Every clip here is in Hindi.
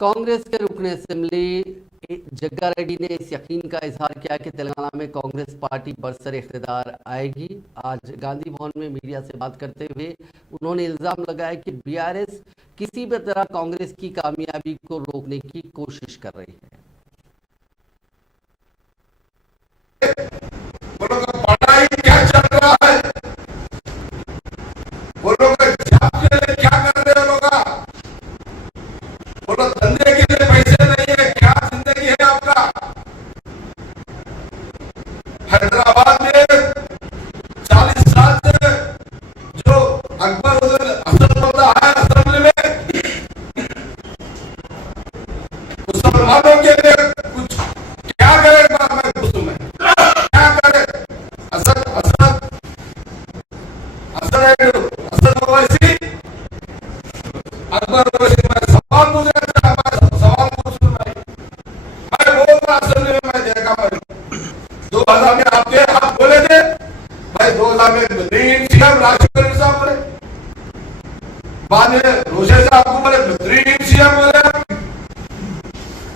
कांग्रेस के रुकन असेंबली जग्गा रेड्डी ने इस यकीन का इजहार किया कि तेलंगाना में कांग्रेस पार्टी बरसर इख्तियार आएगी। आज गांधी भवन में मीडिया से बात करते हुए उन्होंने इल्जाम लगाया कि बीआरएस किसी भी तरह कांग्रेस की कामयाबी को रोकने की कोशिश कर रही है। पढ़ाई क्या चल रहा है, वो लोग जॉब के लिए क्या कर रहे हो लोग, वो लोग धंधे के लिए पैसे नहीं है, क्या जिंदगी है आपका। हैदराबाद में 40 साल से जो अकबर असद होता है असेंबली में, मुसलमानों के लिए कुछ क्या करेगा, मैं पूछूं मैं क्या करे। असद असद असद असद ओवैसी, अकबर ओवैसी, मैं सवाल पूछूं मैं बोल रहा असेंबली में, मैं देखा मैं 2000 में आपके आप बोले थे भाई, 2000 में बेहतरीन सीएम राजशेखर साहब बोले, बाद में रोशे साहब को बोले बेहतरीन सीएम बोले,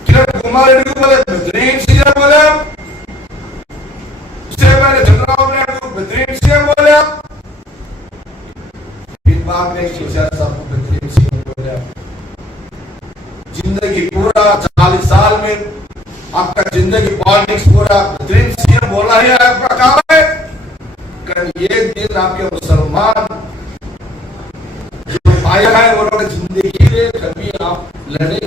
किरण कुमार रेड्डी को बोले बेहतरीन सीएम बोले, उससे पहले चंद्रबाबू नायडू को बेहतरीन सीएम बोले, फिर बाद में शिवसेना साहब को बेहतरीन सीएम बोले। जिंदगी पूरा 40 साल में आपका जिंदगी पॉलिटिक्स पूरा बेहतरीन सीएम बोला ही आपका काम है। कल एक दिन आपके मुसलमान जो आया है वो लोग जिंदगी में कभी आप लड़े